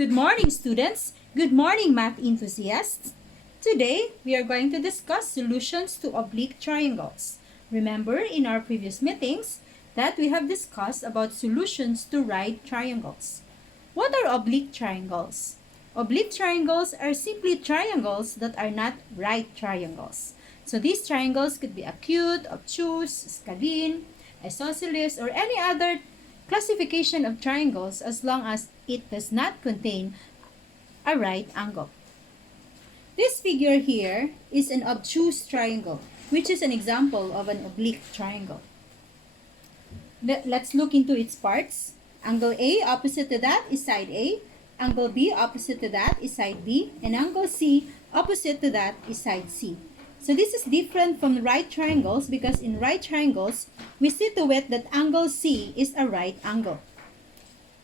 Good morning, students. Good morning, math enthusiasts. Today, we are going to discuss solutions to oblique triangles. Remember in our previous meetings that we have discussed about solutions to right triangles. What are oblique triangles? Oblique triangles are simply triangles that are not right triangles. So these triangles could be acute, obtuse, scalene, isosceles, or any other classification of triangles as long as it does not contain a right angle. This figure here is an obtuse triangle, which is an example of an oblique triangle. Let's look into its parts. Angle A opposite to that is side A. Angle B opposite to that is side B. And angle C opposite to that is side C. So this is different from right triangles because in right triangles, we see to it that angle C is a right angle.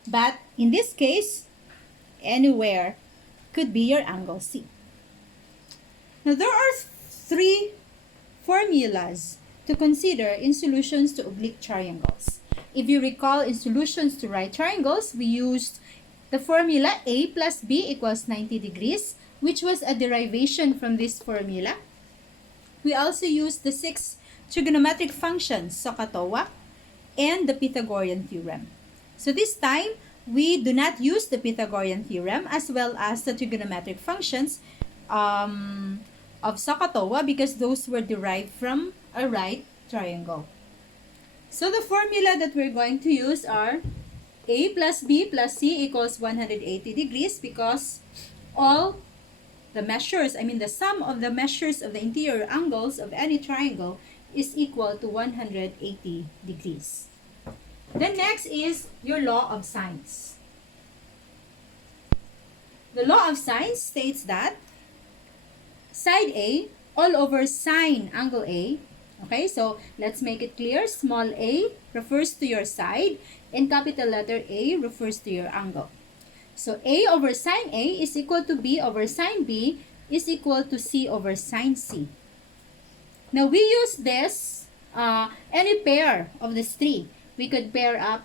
But in this case, anywhere could be your angle C. Now there are three formulas to consider in solutions to oblique triangles. If you recall, in solutions to right triangles, we used the formula A plus B equals 90 degrees, which was a derivation from this formula. We also used the 6 trigonometric functions, SOHCAHTOA, and the Pythagorean theorem. So this time, we do not use the Pythagorean theorem as well as the trigonometric functions of SOHCAHTOA because those were derived from a right triangle. So the formula that we're going to use are A plus B plus C equals 180 degrees because all the measures, the sum of the measures of the interior angles of any triangle is equal to 180 degrees. Then next is your law of sines. The law of sines states that side A all over sine angle A. Okay, so let's make it clear. Small a refers to your side and capital letter A refers to your angle. So A over sine A is equal to B over sine B is equal to C over sine C. Now we use this, any pair of these three. We could pair up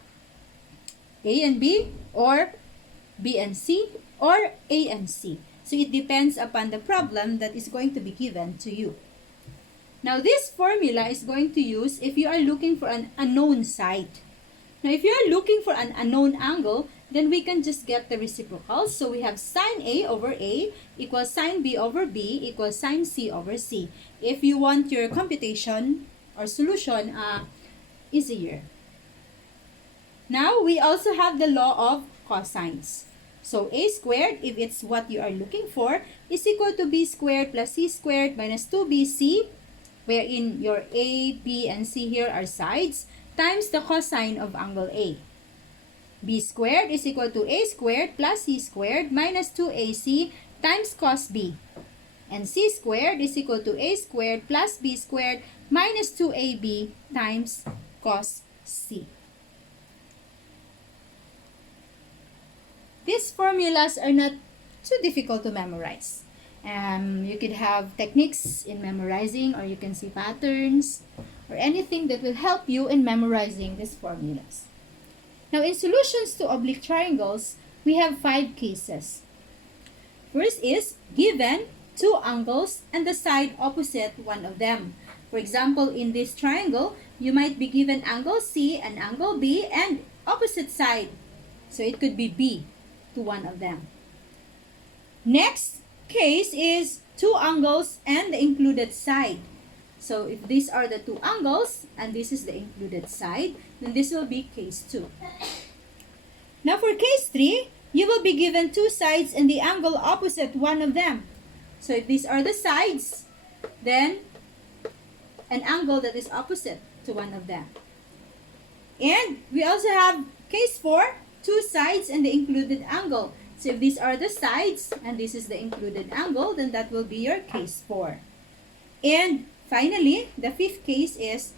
A and B or B and C or A and C. So it depends upon the problem that is going to be given to you. Now this formula is going to use if you are looking for an unknown side. Now if you are looking for an unknown angle, then we can just get the reciprocals. So we have sine A over A equals sine B over B equals sine C over C. If you want your computation or solution easier. Now we also have the law of cosines. So A squared, if it's what you are looking for, is equal to B squared plus C squared minus 2BC, wherein your A, B, and C here are sides, times the cosine of angle A. B squared is equal to A squared plus C squared minus 2AC times cos B. And C squared is equal to A squared plus B squared minus 2AB times cos C. These formulas are not too difficult to memorize. You could have techniques in memorizing, or you can see patterns or anything that will help you in memorizing these formulas. Now, in solutions to oblique triangles, we have 5 cases. First is given 2 angles and the side opposite one of them. For example, in this triangle, you might be given angle C and angle B and opposite side. So it could be B to one of them. Next case is 2 angles and the included side. So if these are the 2 angles and this is the included side, then this will be case 2. Now for case 3, you will be given 2 sides and the angle opposite one of them. So if these are the sides, then an angle that is opposite to one of them. And we also have case 4, 2 sides and the included angle. So if these are the sides and this is the included angle, then that will be your case 4. And finally, the 5th case is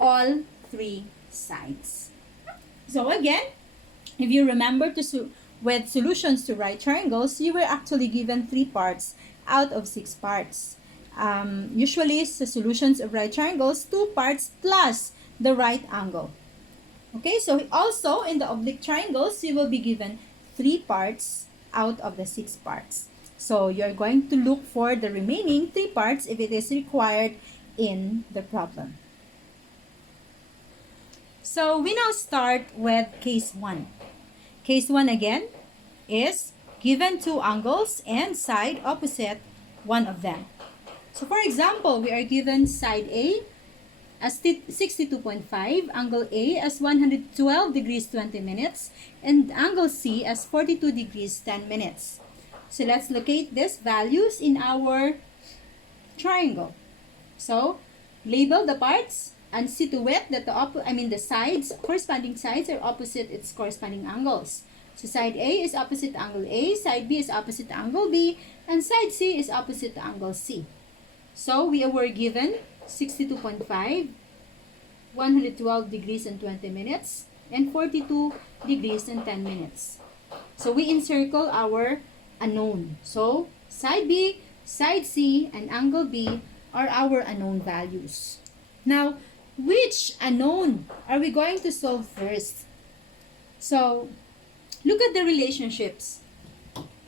all 3 sides. So again, if you remember with solutions to right triangles, you were actually given 3 parts out of 6 parts. Usually, the solutions of right triangles, 2 parts plus the right angle. Okay, so also in the oblique triangles, you will be given 3 parts out of the 6 parts. So you're going to look for the remaining 3 parts if it is required in the problem. So we now start with case 1. Case 1 again is given 2 angles and side opposite one of them. So for example, we are given side A as 62.5, angle A as 112 degrees 20 minutes, and angle C as 42 degrees 10 minutes. So let's locate these values in our triangle. So label the parts and see to it that the sides, corresponding sides are opposite its corresponding angles. So side A is opposite angle A, side B is opposite angle B, and side C is opposite angle C. So we were given 62.5, 112 degrees and 20 minutes, and 42 degrees and 10 minutes. So we encircle our unknown. So side B, side C, and angle B are our unknown values. Now, which unknown are we going to solve first? So look at the relationships.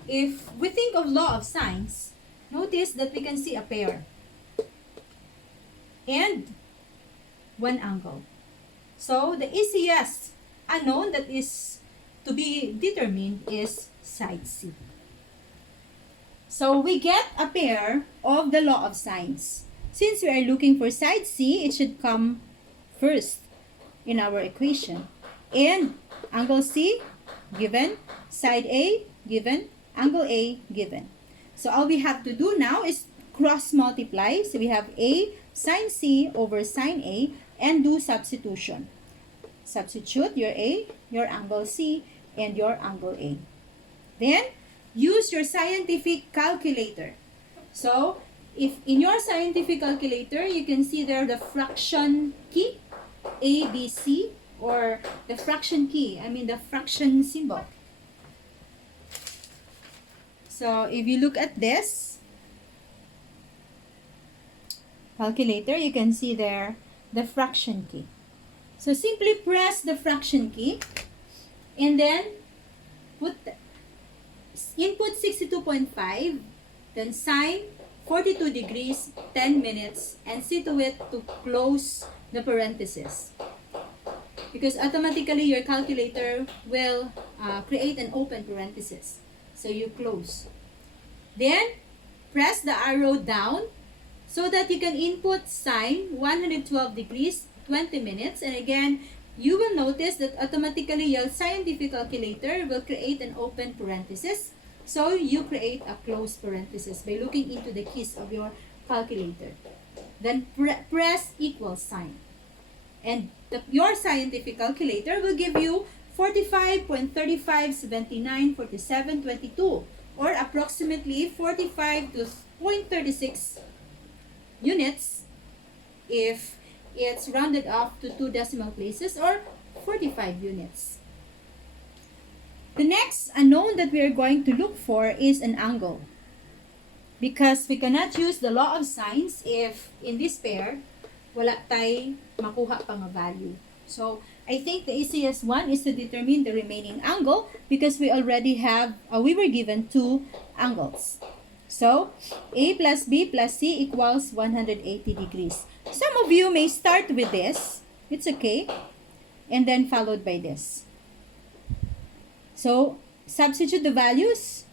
If we think of law of sines, notice that we can see a pair and one angle. So the easiest unknown that is to be determined is side C. So we get a pair of the law of sines. Since we are looking for side C, it should come first in our equation. And angle C given, side A given, angle A given. So all we have to do now is cross multiply. So we have A sine C over sine A and do substitution. Substitute your A, your angle C, and your angle A. Then use your scientific calculator. So if in your scientific calculator, you can see there the fraction key, A, B, C, or the fraction key, the fraction symbol. So if you look at this calculator, you can see there the fraction key. So simply press the fraction key and then input 62.5, then sine 42 degrees 10 minutes, and see to it to close the parenthesis, because automatically your calculator will create an open parenthesis. So you close. Then press the arrow down so that you can input sine 112 degrees 20 minutes, and again you will notice that automatically your scientific calculator will create an open parenthesis. So you create a closed parenthesis by looking into the keys of your calculator. Then press equal sign. And your scientific calculator will give you 45.35794722, or approximately 45 to 0.36 units if it's rounded off to 2 decimal places, or 45 units. The next unknown that we are going to look for is an angle, because we cannot use the law of sines if in this pair wala tay makuha pang value. So I think the easiest one is to determine the remaining angle, because we already have we were given 2 angles. So A plus B plus C equals 180 degrees. Some of you may start with this, it's okay, and then followed by this. So substitute the values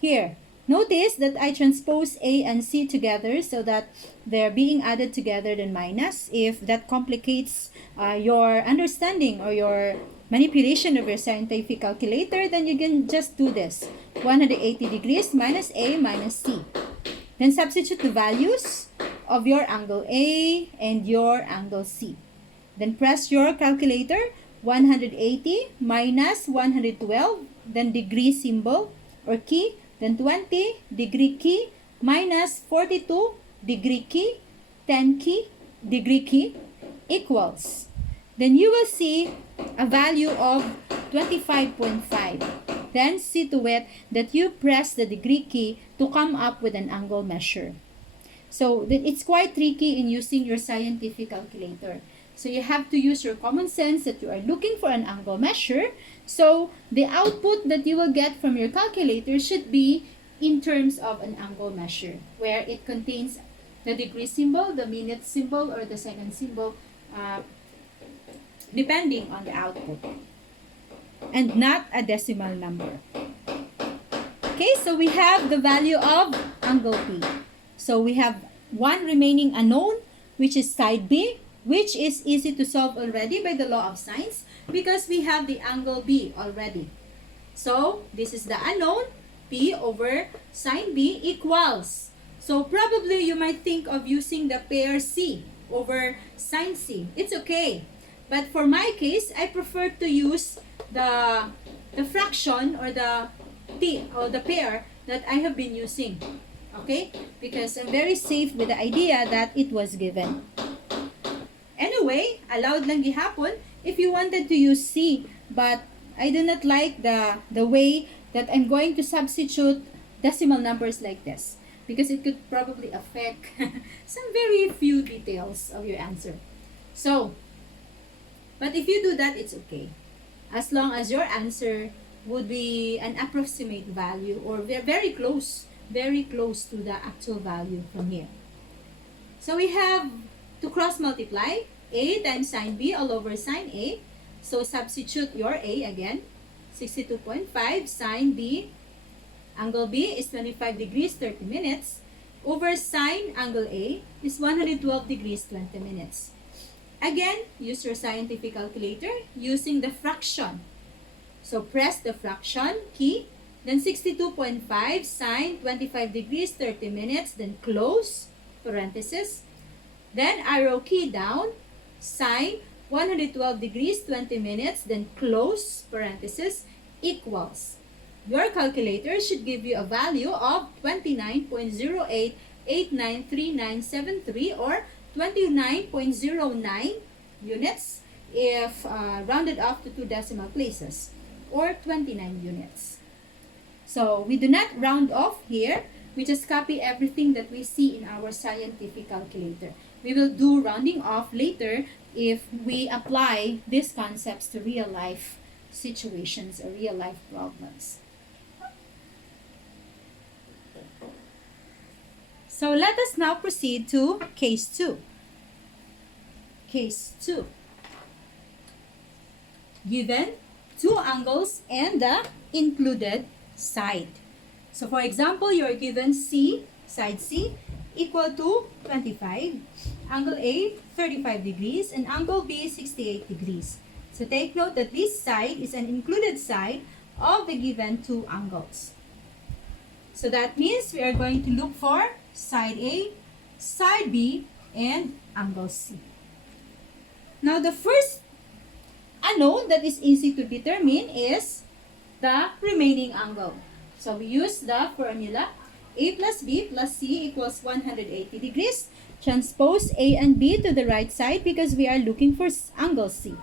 here. Notice that I transpose A and C together so that they're being added together then minus. If that complicates your understanding or your manipulation of your scientific calculator, then you can just do this. 180 degrees minus A minus C. Then substitute the values of your angle A and your angle C. Then press your calculator. 180 minus 112, then degree symbol or key, then 20 degree key minus 42 degree key, 10 key degree key equals. Then you will see a value of 25.5. Then see to it that you press the degree key to come up with an angle measure. So it's quite tricky in using your scientific calculator. So you have to use your common sense that you are looking for an angle measure. So the output that you will get from your calculator should be in terms of an angle measure, where it contains the degree symbol, the minute symbol, or the second symbol, depending on the output, and not a decimal number. Okay, so we have the value of angle P. So we have one remaining unknown, which is side B, which is easy to solve already by the law of sines because we have the angle B already. So this is the unknown, P over sine B equals. So probably you might think of using the pair C over sine C. It's okay. But for my case, I prefer to use the fraction or the P or the pair that I have been using. Okay? Because I'm very safe with the idea that it was given. Anyway, allowed lang gihapon if you wanted to use C, but I do not like the way that I'm going to substitute decimal numbers like this because it could probably affect some very few details of your answer. So, but if you do that, it's okay. As long as your answer would be an approximate value or very close to the actual value from here. So we have to cross multiply A times sine B all over sine A. So substitute your A again. 62.5 sine B, angle B is 25 degrees 30 minutes over sine angle A is 112 degrees 20 minutes. Again, use your scientific calculator using the fraction. So press the fraction key, then 62.5 sine 25 degrees 30 minutes, then close parenthesis. Then arrow key down, sine 112 degrees 20 minutes, then close parenthesis, equals. Your calculator should give you a value of 29.08893973 or 29.09 units if rounded off to 2 decimal places, or 29 units. So we do not round off here. We just copy everything that we see in our scientific calculator. We will do rounding off later if we apply these concepts to real life situations or real life problems. So let us now proceed to case 2. Case 2. Given 2 angles and the included side. So for example, you are given C, side C, equal to 25, angle A 35 degrees, and angle B 68 degrees. So take note that this side is an included side of the given 2 angles. So that means we are going to look for side A, side B, and angle C. Now the first unknown that is easy to determine is the remaining angle. So we use the formula A plus B plus C equals 180 degrees. Transpose A and B to the right side because we are looking for angle C.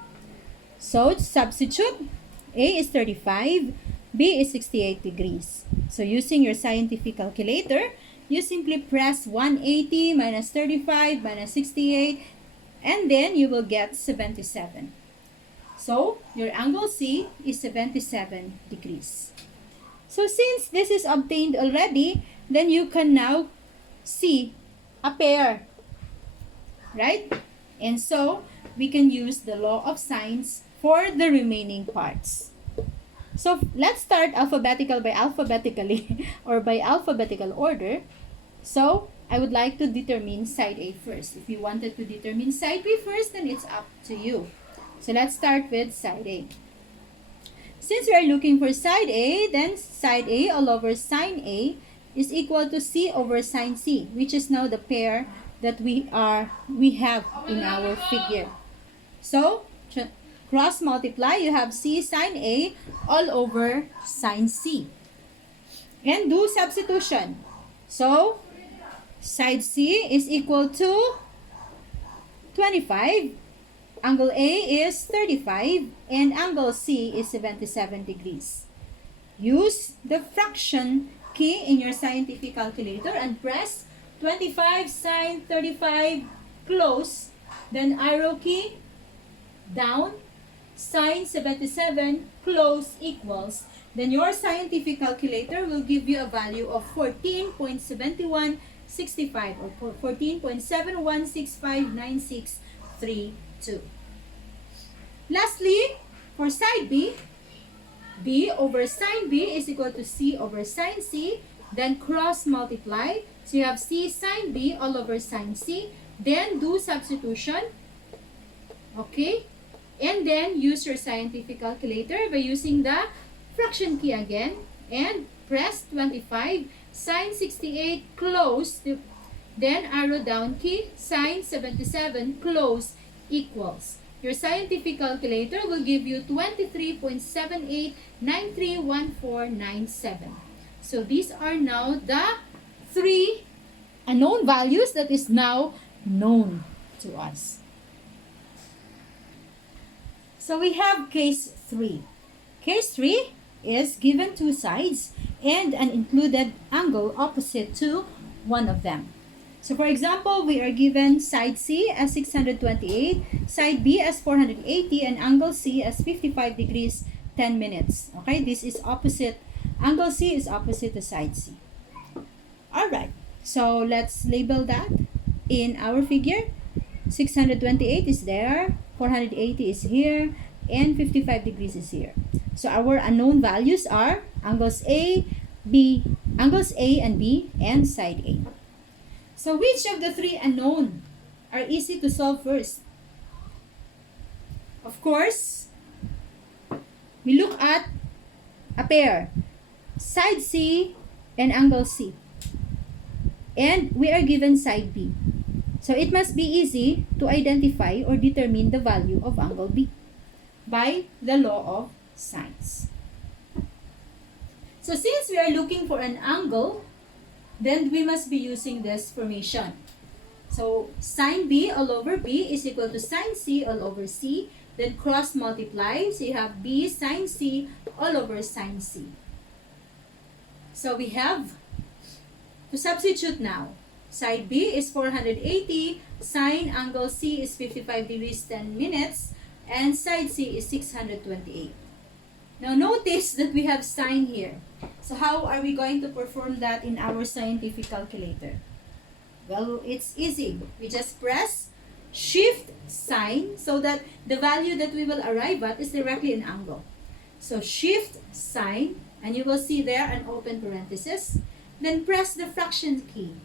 So substitute, A is 35, B is 68 degrees. So using your scientific calculator, you simply press 180 minus 35 minus 68, and then you will get 77. So your angle C is 77 degrees. So since this is obtained already, then you can now see a pair, right? And so we can use the law of sines for the remaining parts. So let's start alphabetically or by alphabetical order. So I would like to determine side A first. If you wanted to determine side B first, then it's up to you. So let's start with side A. Since we are looking for side A, then side A all over sine A is equal to C over sine C, which is now the pair that we have in our figure. So cross multiply, you have C sine A all over sine C. And do substitution. So side C is equal to 25. Angle A is 35 and angle C is 77 degrees. Use the fraction key in your scientific calculator and press 25 sine 35, close, then arrow key, down, sine 77 close equals, then your scientific calculator will give you a value of 14.7165 or 14.71659632. Lastly, for side B, B over sine B is equal to C over sine C, then cross multiply. So you have C sine B all over sine C, then do substitution, okay? And then use your scientific calculator by using the fraction key again and press 25, sine 68 close, then arrow down key, sine 77 close equals. Your scientific calculator will give you 23.78931497. So these are now the 3 unknown values that is now known to us. So we have case 3. Case 3 is given two sides and an included angle opposite to one of them. So for example, we are given side C as 628, side B as 480, and angle C as 55 degrees 10 minutes. Okay, this is opposite. Angle C is opposite to side C. Alright, so let's label that in our figure. 628 is there, 480 is here, and 55 degrees is here. So our unknown values are angles A and B, and side A. So which of the 3 unknown are easy to solve first? Of course, we look at a pair, side C and angle C. And we are given side B. So it must be easy to identify or determine the value of angle B by the law of sines. So since we are looking for an angle, then we must be using this formation. So sine B all over B is equal to sine C all over C. Then cross multiply. So you have B sine C all over sine C. So we have to substitute now. Side B is 480, sine angle C is 55 degrees 10 minutes, and side C is 628. Now notice that we have sine here. So how are we going to perform that in our scientific calculator? Well, it's easy. We just press shift sine so that the value that we will arrive at is directly an angle. So shift sine, and you will see there an open parenthesis. Then press the fraction key.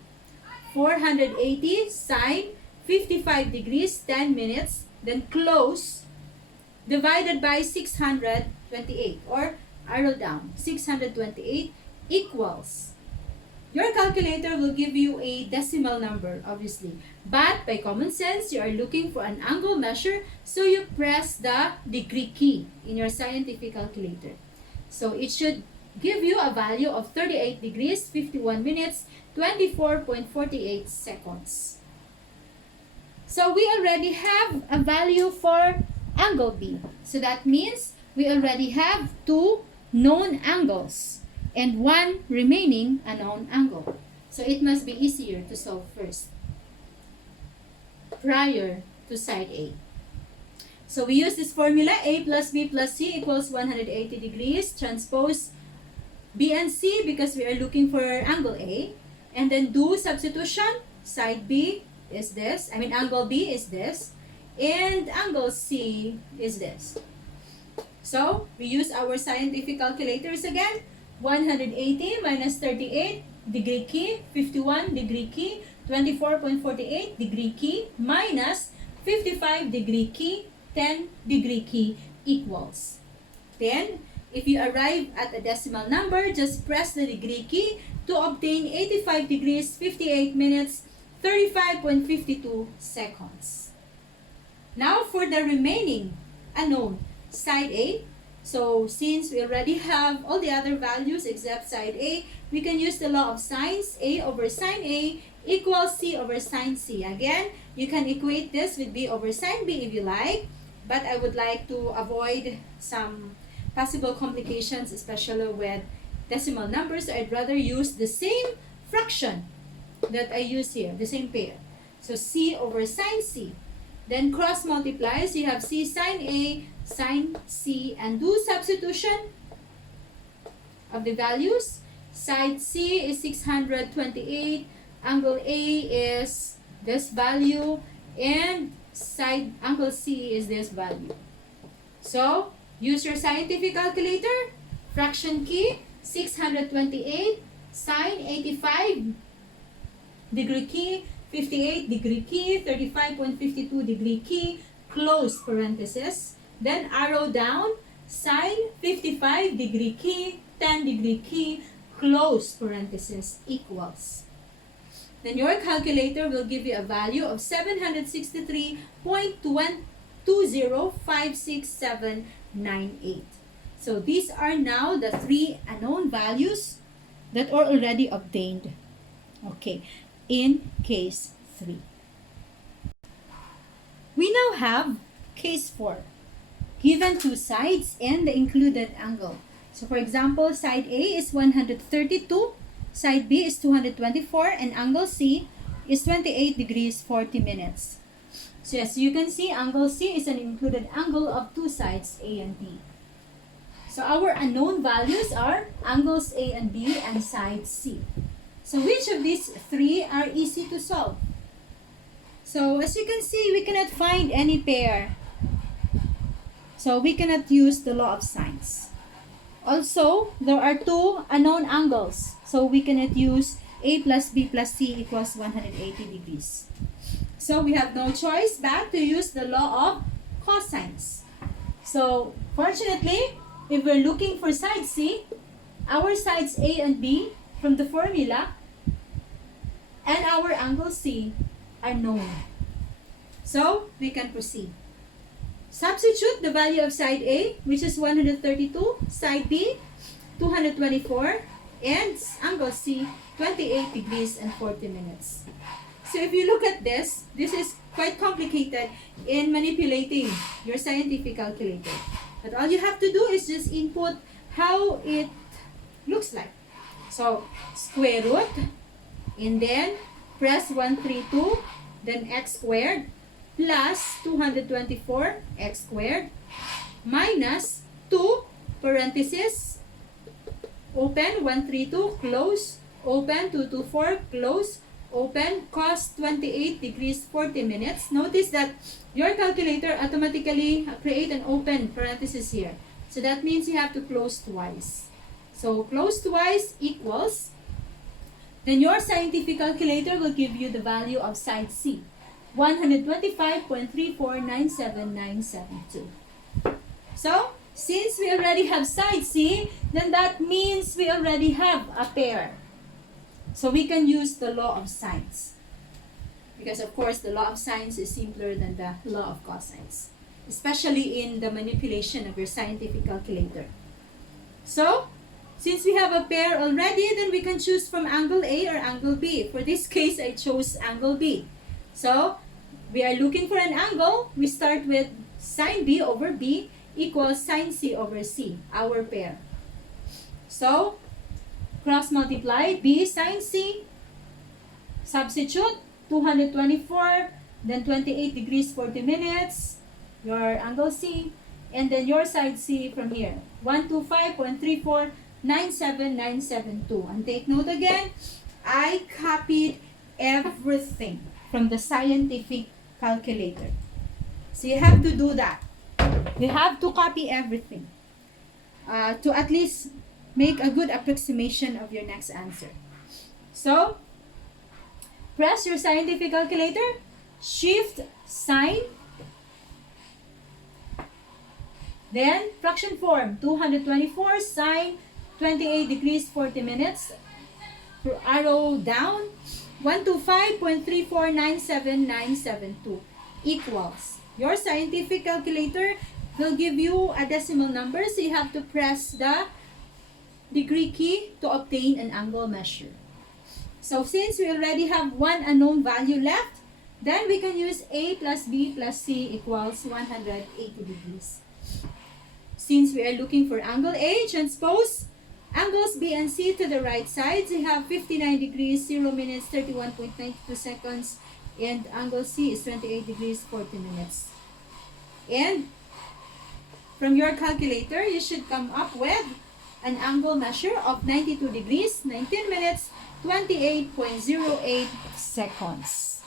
480 sine 55 degrees 10 minutes, then close, divided by 628, or arrow down, 628 equals. Your calculator will give you a decimal number, obviously. But by common sense, you are looking for an angle measure, so you press the degree key in your scientific calculator. So it should give you a value of 38 degrees, 51 minutes, 24.48 seconds. So we already have a value for angle B. So that means we already have 2 known angles and 1 remaining unknown angle. So it must be easier to solve first, prior to side A. So we use this formula, A plus B plus C equals 180 degrees, transpose B and C because we are looking for angle A. And then do substitution. Side B is this. Angle B is this. And angle C is this. So, we use our scientific calculators again. 180 minus 38, degree key, 51, degree key, 24.48, degree key, minus 55, degree key, 10, degree key, equals. Then, if you arrive at a decimal number, just press the degree key to obtain 85 degrees, 58 minutes, 35.52 seconds. Now for the remaining unknown, side A. So since we already have all the other values except side A, we can use the law of sines. A over sine A equals C over sine C. Again, you can equate this with B over sine B if you like, but I would like to avoid some possible complications, especially with decimal numbers. I'd rather use the same fraction that I use here, the same pair. So C over sine C. Then cross multiply. So you have C sine A, sine C, and do substitution of the values. Side C is 628, angle A is this value, and side angle C is this value. So use your scientific calculator. Fraction key, 628, sine 85 degree key, 58 degree key, 35.52 degree key, close parenthesis. Then arrow down, sine 55 degree key, 10 degree key, close parenthesis, equals. Then your calculator will give you a value of 763.20566798. So these are now the 3 unknown values that are already obtained. Okay, in case 3. We now have case 4. Given 2 sides and the included angle. So for example, side A is 132, side B is 224, and angle C is 28 degrees 40 minutes. So as you can see, angle C is an included angle of 2 sides A and B. So our unknown values are angles A and B and side C. So which of these 3 are easy to solve? So as you can see, we cannot find any pair. So we cannot use the law of sines. Also, there are 2 unknown angles. So we cannot use A plus B plus C equals 180 degrees. So we have no choice but to use the law of cosines. So fortunately, if we're looking for side C, our sides A and B from the formula and our angle C are known. So we can proceed. Substitute the value of side A, which is 132, side B, 224, and angle C, 28 degrees and 40 minutes. So if you look at this is quite complicated in manipulating your scientific calculator. But all you have to do is just input how it looks like. So square root, and then press 132, then x squared, plus 224 x squared, minus 2, parenthesis, open, 132, close, open, 224, close, open, cos 28 degrees 40 minutes. Notice that your calculator automatically create an open parenthesis here. So that means you have to close twice. So close twice equals, then your scientific calculator will give you the value of side C, 125.3497972. So since we already have side C, then that means we already have a pair. So we can use the law of sines. Because of course, the law of sines is simpler than the law of cosines, especially in the manipulation of your scientific calculator. So, since we have a pair already, then we can choose from angle A or angle B. For this case, I chose angle B. So, we are looking for an angle. We start with sine B over B equals sine C over C, our pair. So, cross multiply B sine C, substitute 224, then 28 degrees 40 minutes, your angle C, and then your side C from here, 125.3497972. And take note again, I copied everything from the scientific calculator. So you have to do that. You have to copy everything to at least make a good approximation of your next answer. So, press your scientific calculator, shift sine, then fraction form, 224 sine 28 degrees 40 minutes, arrow down, 125.3497972 equals. Your scientific calculator will give you a decimal number, so you have to press the degree key to obtain an angle measure. So since we already have one unknown value left, then we can use A plus B plus C equals 180 degrees. Since we are looking for angle A, transpose angles B and C to the right sides. We have 59 degrees, 0 minutes, 31.92 seconds, and angle C is 28 degrees 40 minutes. And from your calculator, you should come up with an angle measure of 92 degrees, 19 minutes, 28.08 seconds.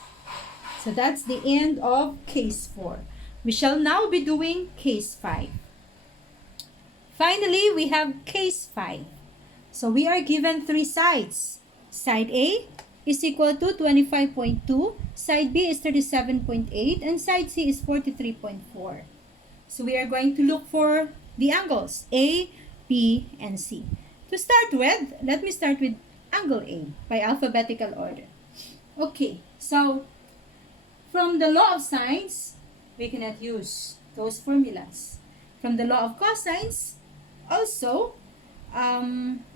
So that's the end of case 4. We shall now be doing case 5. Finally, we have case 5. So we are given 3 sides. Side A is equal to 25.2, side B is 37.8, and side C is 43.4. So we are going to look for the angles A, B, and C. To start with, let me start with angle A by alphabetical order. Okay, so from the law of sines, we cannot use those formulas. From the law of cosines, also,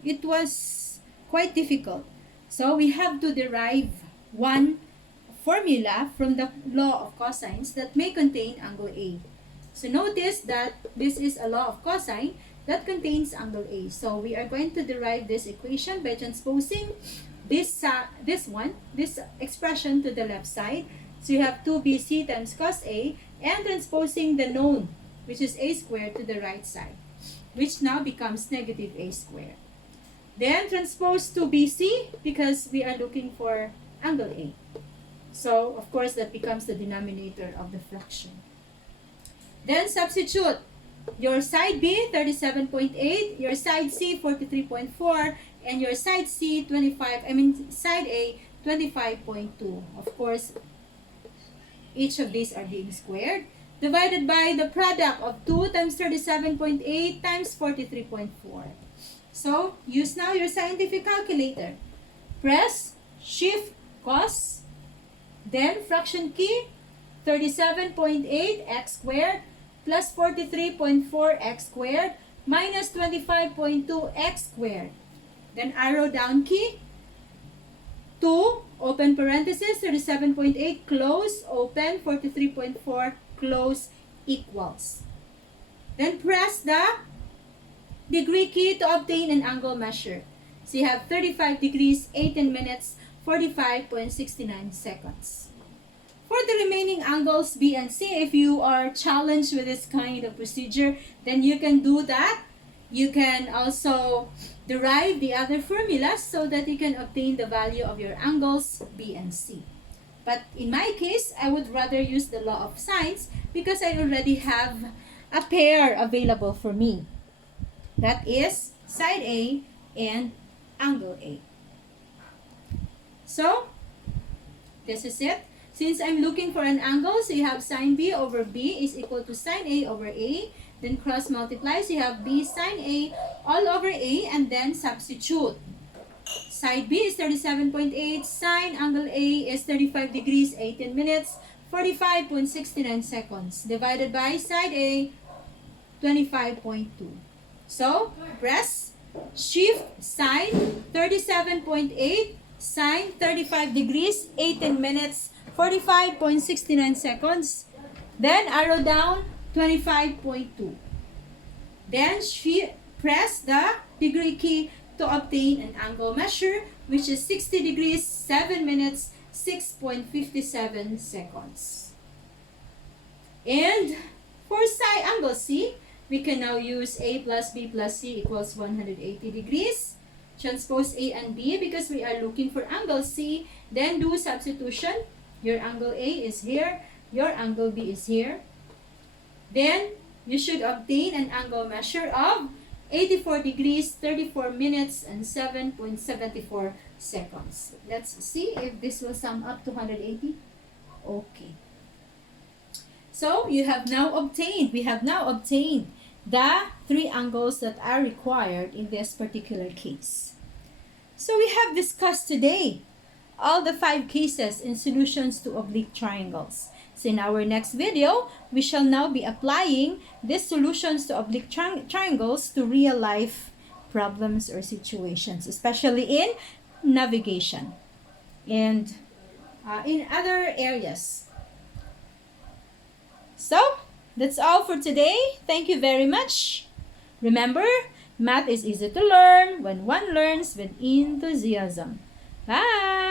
it was quite difficult. So we have to derive one formula from the law of cosines that may contain angle A. So notice that this is a law of cosine that contains angle A. So we are going to derive this equation by transposing this expression to the left side. So you have 2bc times cos A, and transposing the known, which is a squared, to the right side, which now becomes negative a squared. Then transpose 2bc because we are looking for angle A. So, of course, that becomes the denominator of the fraction. Then substitute your side B, 37.8, your side C, 43.4, and your side C, side A, 25.2. Of course, each of these are being squared, divided by the product of 2 times 37.8 times 43.4. So, use now your scientific calculator. Press Shift cos, then fraction key, 37.8 x squared plus 43.4 x squared minus 25.2 x squared. Then arrow down key, 2, open parenthesis, 37.8, close, open, 43.4, close, equals. Then press the degree key to obtain an angle measure. So you have 35 degrees, 18 minutes, 45.69 seconds. For the remaining angles B and C, if you are challenged with this kind of procedure, then you can do that. You can also derive the other formulas so that you can obtain the value of your angles B and C. But in my case, I would rather use the law of sines because I already have a pair available for me. That is side A and angle A. So, this is it. Since I'm looking for an angle, so you have sine B over B is equal to sine A over A. Then cross multiply, so you have B sine A all over A, and then substitute. Side B is 37.8, sine angle A is 35 degrees, 18 minutes, 45.69 seconds, divided by side A, 25.2. So, press Shift sine 37.8, sine 35 degrees, 18 minutes, 45.69 seconds. Then arrow down 25.2. Then press the degree key to obtain an angle measure, which is 60 degrees, 7 minutes, 6.57 seconds. And for side angle C, we can now use A plus B plus C equals 180 degrees. Transpose A and B because we are looking for angle C. Then do substitution. Your angle A is here. Your angle B is here. Then you should obtain an angle measure of 84 degrees, 34 minutes, and 7.74 seconds. Let's see if this will sum up to 180. Okay. So we have now obtained the 3 angles that are required in this particular case. So we have discussed today all the 5 cases in solutions to oblique triangles. So in our next video, we shall now be applying these solutions to oblique triangles to real life problems or situations, especially in navigation and in other areas. So, that's all for today. Thank you very much. Remember, math is easy to learn when one learns with enthusiasm. Bye!